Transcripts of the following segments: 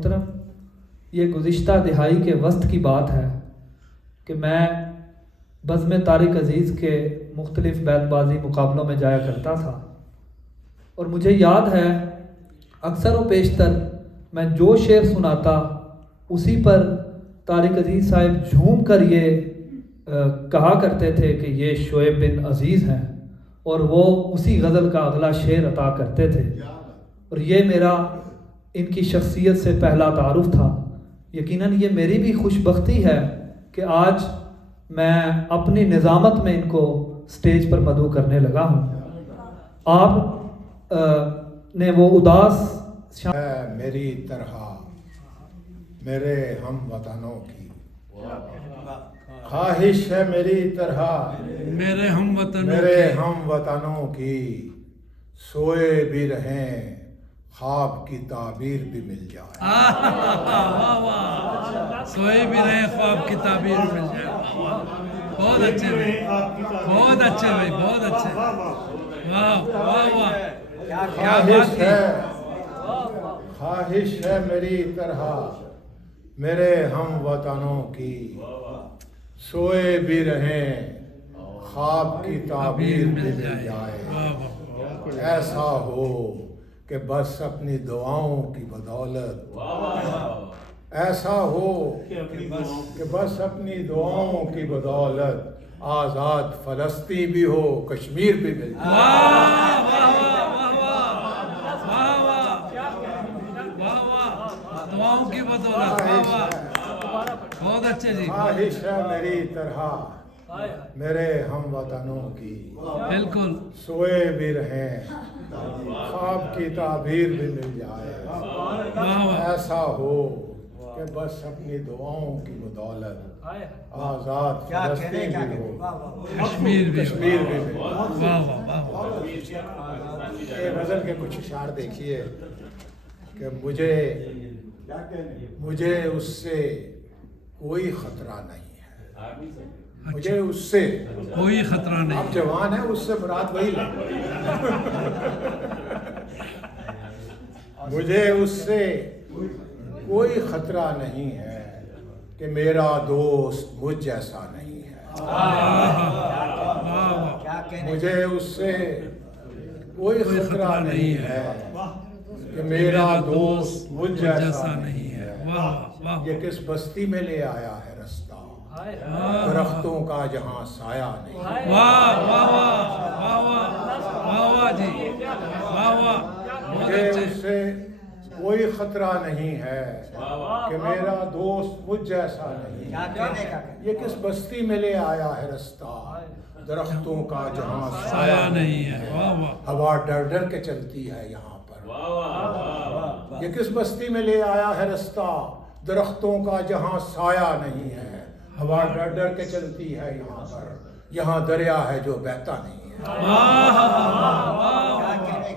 محترم، یہ گزشتہ دہائی کے وسط کی بات ہے کہ میں بزم طارق عزیز کے مختلف بیت بازی مقابلوں میں جایا کرتا تھا، اور مجھے یاد ہے اکثر و بیشتر میں جو شعر سناتا اسی پر طارق عزیز صاحب جھوم کر یہ کہا کرتے تھے کہ یہ شعیب بن عزیز ہیں، اور وہ اسی غزل کا اگلا شعر عطا کرتے تھے، اور یہ میرا ان کی شخصیت سے پہلا تعارف تھا۔ یقیناً یہ میری بھی خوش بختی ہے کہ آج میں اپنی نظامت میں ان کو سٹیج پر مدعو کرنے لگا ہوں۔ آپ نے وہ اداس میری طرح میرے ہم وطنوں کی خواہش ہے، میری طرح میرے ہم وطنوں کی سوئے بھی رہیں، خواب کی تعبیر بھی مل جائے۔ واہ واہ، سوئے بھی رہے خواب کی تعبیر مل جائے۔ بہت اچھے بھائی، بہت اچھے بھائی، بہت اچھے۔ واہ واہ واہ، کیا بات کی۔ خواہش ہے میری طرح میرے ہم وطنوں کی سوئے بھی رہیں، خواب کی تعبیر بھی مل جائے۔ ایسا ہو کہ بس اپنی دعاؤں کی بدولت، ایسا ہو کہ بس اپنی دعاؤں کی بدولت آزاد فلسطین بھی ہو، کشمیر بھی مل جائے۔ واہ واہ واہ واہ واہ واہ واہ، دعاؤں کی بدولت، واہ واہ، بہت اچھے جی۔ خواہش ہے میری طرح میرے ہم وطنوں کی بالکل، سوئے بھی رہیں، خواب کی تعبیر بھی مل جائے۔ واہ واہ، ایسا ہو کہ بس اپنی دعاؤں کی بدولت آزاد فلسطین بھی ہو، کشمیر بھی، کشمیر بھی مل واہ واہ واہ واہ۔ جائے۔ یہ غزل کے کچھ اشعار دیکھیے کہ مجھے اس سے کوئی خطرہ نہیں ہے، مجھے اس سے کوئی خطرہ نہیں۔ آپ جوان ہیں، اس سے مراد وہی لیں۔ مجھے اس سے کوئی خطرہ نہیں ہے کہ میرا دوست مجھ جیسا نہیں ہے۔ مجھے اس سے کوئی خطرہ نہیں ہے کہ میرا دوست مجھ جیسا نہیں ہے۔ یہ کس بستی میں لے آیا ہے رستہ، درختوں کا جہاں سایہ نہیں۔ واہ واہ واہ واہ واہ واہ جی، واہ واہ، بہت مجھے اچھے۔ اس سے کوئی خطرہ نہیں ہے کہ میرا دوست مجھ جیسا نہیں ہے۔ یہ کس بستی میں لے آیا ہے رستہ، درختوں کا جہاں سایہ نہیں ہے، واہ واہ، ہوا ڈر ڈر کے چلتی ہے یہاں پر۔ یہ کس بستی میں لے آیا ہے رستہ، درختوں کا جہاں سایہ نہیں ہے، ہوا ڈر ڈر کے چلتی ہے یہاں پر، یہاں دریا ہے جو بہتا نہیں ہے۔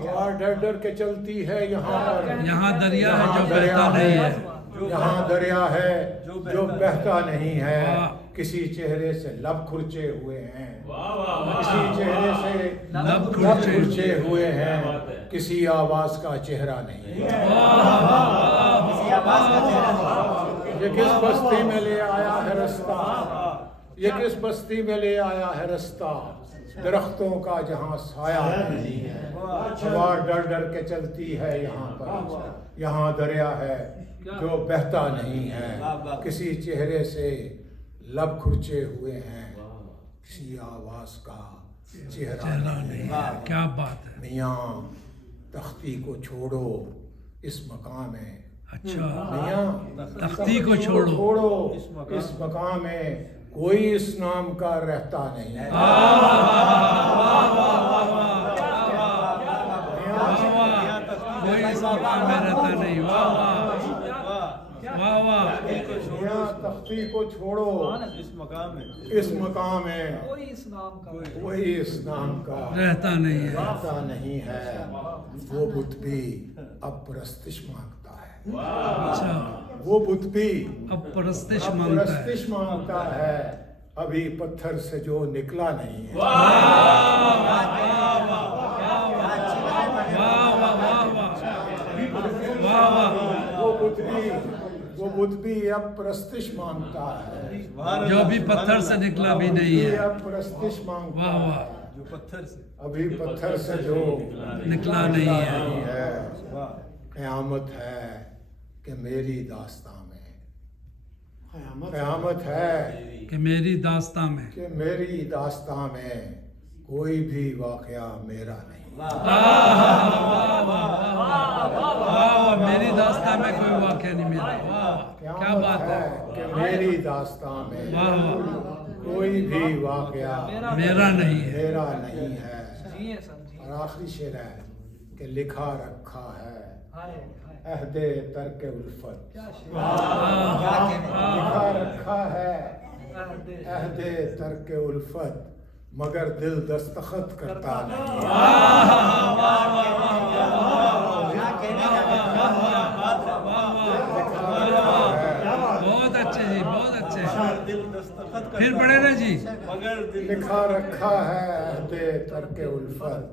ہوا ڈر ڈر کے چلتی ہے یہاں پر، یہاں دریا ہے جو بہتا نہیں ہے۔ یہاں دریا ہے جو بہتا نہیں ہے، کسی چہرے سے لب کھرچے ہوئے ہیں، کسی چہرے سے لب کھرچے ہوئے ہیں، کسی آواز کا چہرہ نہیں ہے۔ یہ کس بستی میں لے آیا ہے رستہ، یہ کس بستی میں لے آیا ہے رستہ، درختوں کا جہاں سایہ نہیں ہے، ہوا ڈر ڈر کے چلتی ہے یہاں پر، یہاں دریا ہے جو بہتا نہیں ہے، کسی چہرے سے لب کھرچے ہوئے ہیں، کسی آواز کا چہرہ نہیں ہے۔ کیا بات ہے، میاں تختی کو چھوڑو اس مقام میں، اچھا، میاں تختی کو چھوڑو اس مقام میں، کوئی اس نام کا رہتا نہیں ہے۔ کوئی اس مقام میں رہتا نہیں، واہ واہ واہ واہ، میاں تختی کو چھوڑو اس مقام میں، کوئی اس نام کا رہتا نہیں ہے۔ رہتا نہیں ہے۔ وہ بت بھی اب پرستش مانگتا ہے، اچھا، وہ بت بھی اب پرستش اب مانگتا ہے۔ پرستش مانگتا ہے، ابھی پتھر سے جو نکلا نہیں ہے۔ واہ واہ واہ واہ، وہ वो बुद्ध भी अब प्रस्तिश मांगता है, जो भी पत्थर से निकला भी नहीं ये है। अब प्रस्तिश मांगता वाह, वाह। है, अभी पत्थर से जो निकला नहीं है। क़यामत है कि मेरी दास्तां में, क़यामत है कि मेरी दास्तां में कि मेरी दास्तां में कोई भी वाक़या मेरा नहीं। वाह, मेरी दास्तां में कोई वाक़या नहीं मेरा। वाह, क्या क़यामत बात है। कि मेरी दास्तां में वाह, कोई भी वाक़या मेरा नहीं है। मेरा नहीं है। जिए सब जी। और आखिरी शेर है कि लिखा रखा है हाय हाय अहदे तर्क उल्फत, क्या शेर। लिखा रखा है अहदे अहदे तर्क उल्फत, मगर दिल दस्तखत करता नहीं। बहुत अच्छे जी, बहुत अच्छे। फिर पढ़े ना जी। लिखा रखा है अहदे तर्क उल्फत,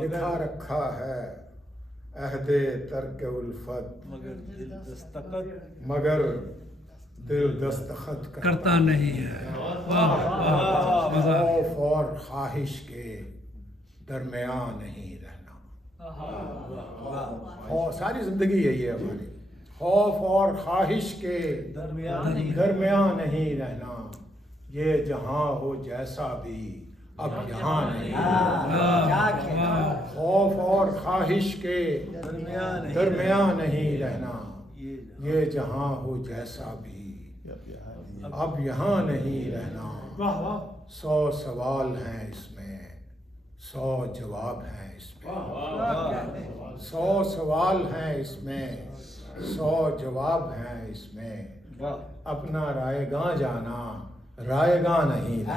लिखा रखा है अहदे तर्क उल्फत, मगर दिल दस्तखत करता नहीं है। वाह, वाह, मजा। खौफ और ख्वाहिश के दरमियान नहीं रहना। सारी जिंदगी यही है हमारी, खौफ और ख्वाहिश के दरमियान नहीं रहना। ये जहां हो जैसा भी अब यहाँ नहीं। खौफ और ख्वाहिश के दरमियान नहीं रहना। ये जहां हो जैसा भी अब यहाँ नहीं रहना। 100 सवाल हैं इसमें, 100 जवाब हैं इसमें। 100 सवाल हैं इसमें, 100 जवाब हैं इसमें। अपना रायगां जाना, रायगां नहीं रहना।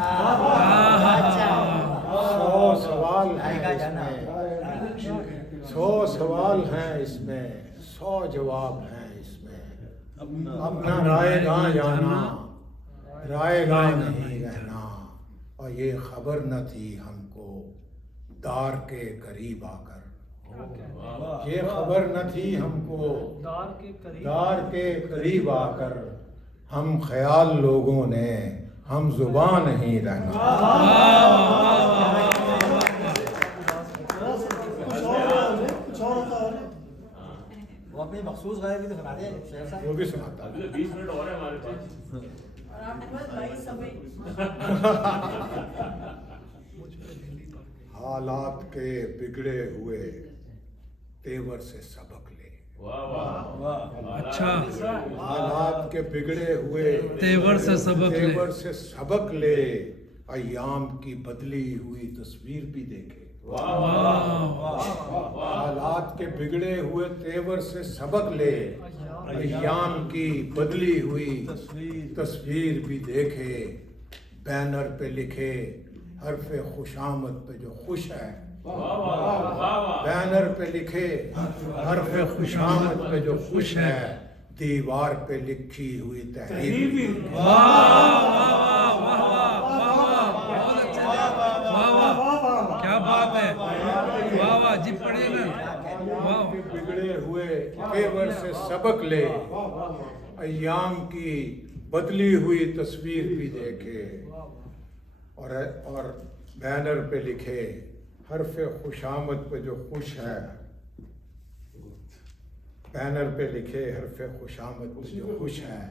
100 सवाल हैं इसमें, 100 सवाल हैं इसमें, 100 जवाब हैं इसमें। अपना रायगां जाना, रायगां नहीं रहना। और ये खबर न थी हमको दार के करीब आकर, ये खबर न थी हमको दार के करीब आकर। हम ख्याल लोगों ने हम जुबान नहीं रहना। वो अपनी मखसूस गाय भी तो सुना दे शेर साहब। वो भी सुनाता है। 20 मिनट और है हमारे पास। और अहमद भाई समय हालात के बिगड़े हुए तेवर से सबक ले। वाह वाह। अच्छा, हालात के बिगड़े हुए तेवर से सबक ले। तेवर से सबक ले। अय्याम की बदली हुई तस्वीर भी देखे। हालात के बिगड़े हुए तेवर से सबक ले। अय्याम की बदली हुई तस्वीर भी देखे। बैनर पे लिखे हरफे खुशामद पे जो खुश है, बैनर पे लिखे हरफे खुशामद पे जो खुश है। दीवार पे लिखी हुई तहरीर भी। क्या बात है। वाह वाह जी, पढ़िए ना। वाह, के बिगड़े हुए तेवर से सबक ले। अय्याम की बदली हुई तस्वीर भी देखे। और बैनर पे लिखे हरफे खुशामद पे जो खुश है। बैनर पे लिखे हरफे खुशामद पे जो खुश है।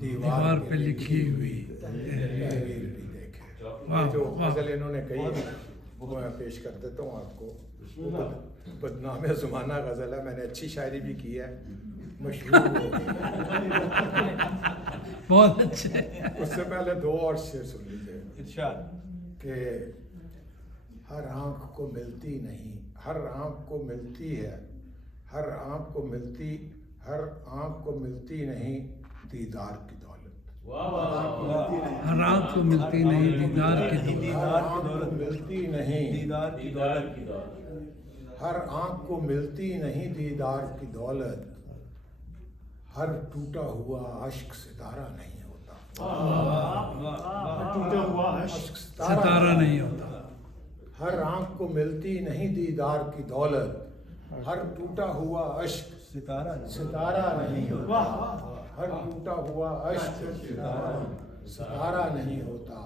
दीवार पे लिखी हुई तहरीर भी देखे। ये जो गजल इन्होंने कही वो मैं पेश कर देता हूँ आपको। वो बदनाम ज़माना गजल है, मैंने अच्छी शायरी भी की है, मशहूर हो गई। बहुत अच्छे। उससे पहले 2 और शेर सुन लीजिए कि हर आँख को मिलती नहीं, हर आँख को मिलती है, हर आँख को मिलती, हर आँख को मिलती नहीं दीदार की दौलत। हर आँख को मिलती नहीं दीदार की दौलत। हर आँख को मिलती नहीं, दीदार की दौलत। हर आँख को मिलती नहीं दीदार की दौलत। हर टूटा हुआ अश्क सितारा नहीं होता। टूटा हुआ अश्क सितारा नहीं होता। हर आँख को मिलती नहीं दीदार की दौलत। हर टूटा हुआ अश्क सितारा नहीं होता, हर टूटा हुआ अश्क सितारा नहीं होता,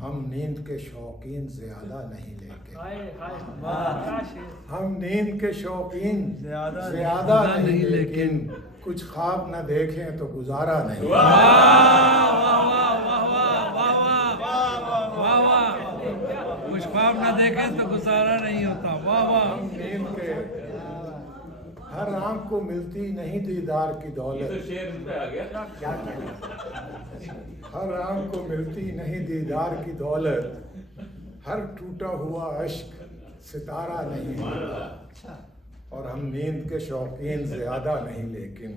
हम नींद के शौकीन ज्यादा नहीं लेकिन, हम नींद के शौकीन ज्यादा नहीं लेकिन, कुछ ख्वाब न देखें तो गुजारा नहीं। वाह वाह वाह वाह वाह, कुछ ख्वाब ना देखे तो गुजारा नहीं होता। वाह वाह, हम नींद के हर आंख को मिलती नहीं दीदार की ये दौलत, तो शेर पे आ गया। हर आंख को मिलती नहीं दीदार की दौलत, हर टूटा हुआ अश्क सितारा नहीं होता, और हम नींद के शौकीन ज्यादा नहीं लेकिन,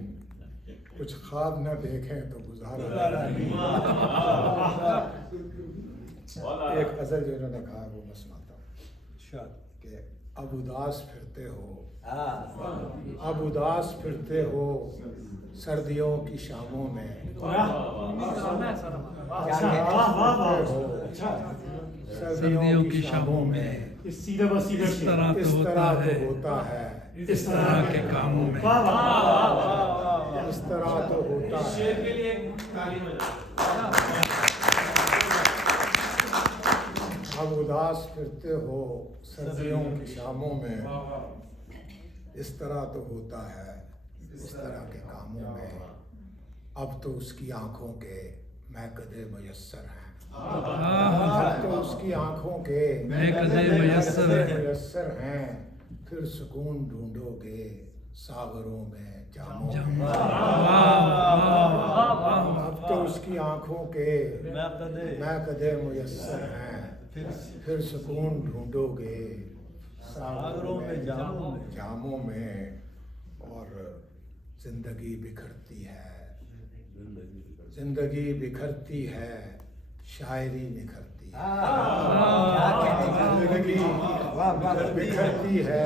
कुछ ख्वाब न देखें तो गुजारा नहीं। एक गजल जो इन्होंने कहा वो मैं सुनाता हूँ कि अब उदास फिरते हो, अब उदास फिरते हो सर्दियों की शामों में, सर्दियों की शामों में इस तरह इस तो तरह होता तो है होता है, इस तरह के कामों में। इस तरह तो होता है। अब उदास फिरते हो सर्दियों की शामों में, इस तरह तो होता है, इस तरह के कामों में, अब तो उसकी आंखों के महकदे मुयस्सर हैं, अब तो उसकी आंखों के महकदे मुयस्सर हैं। मुयस्सर हैं, फिर सुकून ढूंढोगे सागरों में जामों में। अब तो उसकी आंखों के महकदे मुयस्सर हैं, फिर सुकून ढूंढोगे सागरों में जामों में, और जिंदगी बिखरती है, जिंदगी बिखरती है, शायरी निखरती है, जिंदगी बिखरती है,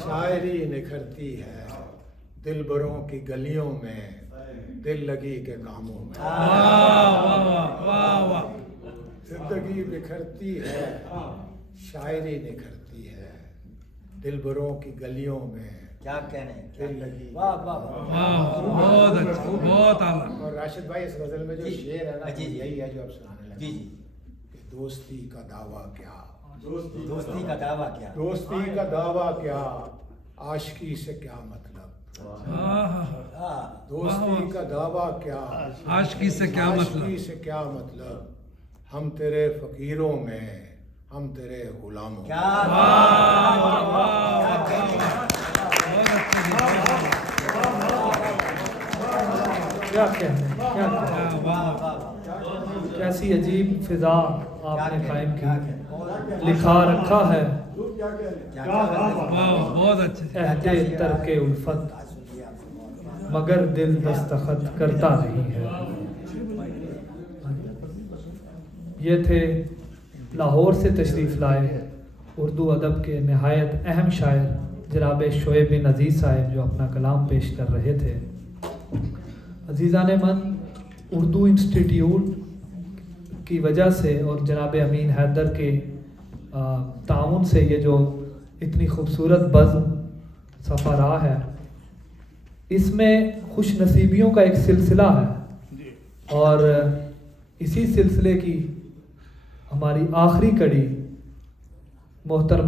शायरी निखरती है, दिलबरों की गलियों में, दिल लगी के कामों में। जिंदगी बिखरती है, शायरी निखरती है, दिलबरों की गलियों में, क्या कहने, दिल लगी। वाह वाह बहुत अच्छा, बहुत आला। और राशिद भाई इस गजल में जो शेर है ना, जी, जी। यही है जो आप सुनाने लगे जी जी, कि दोस्ती का दावा क्या, दोस्ती का दावा क्या, दोस्ती का दावा क्या, आशिकी से क्या मतलब, दोस्ती का दावा क्या, आशिकी से क्या मतलब, आशिकी से क्या मतलब, हम तेरे फकीरों में, हम तेरे गुलामों में। क्या क्या कहने, क्या कहने, कैसी अजीब फिजा आपने कायम की, लिखा रखा है वाह, बहुत अच्छे। अहदे तरके उल्फत, मगर दिल दस्तखत करता नहीं है। ये थे लाहौर से तशरीफ़ लाए उर्दू अदब के नहायत अहम शायर जनाब शोएब बिन अजीज़ साहब, जो अपना कलाम पेश कर रहे थे। अजीज़ान मन, उर्दू इंस्टीट्यूट की वजह से और जनाब अमीन हैदर के ताउन से ये जो इतनी खूबसूरत बज़्म सफ़ा रहा है, इसमें खुश नसीबियों का एक सिलसिला है, और इसी सिलसिले की हमारी आखिरी कड़ी मोहतरम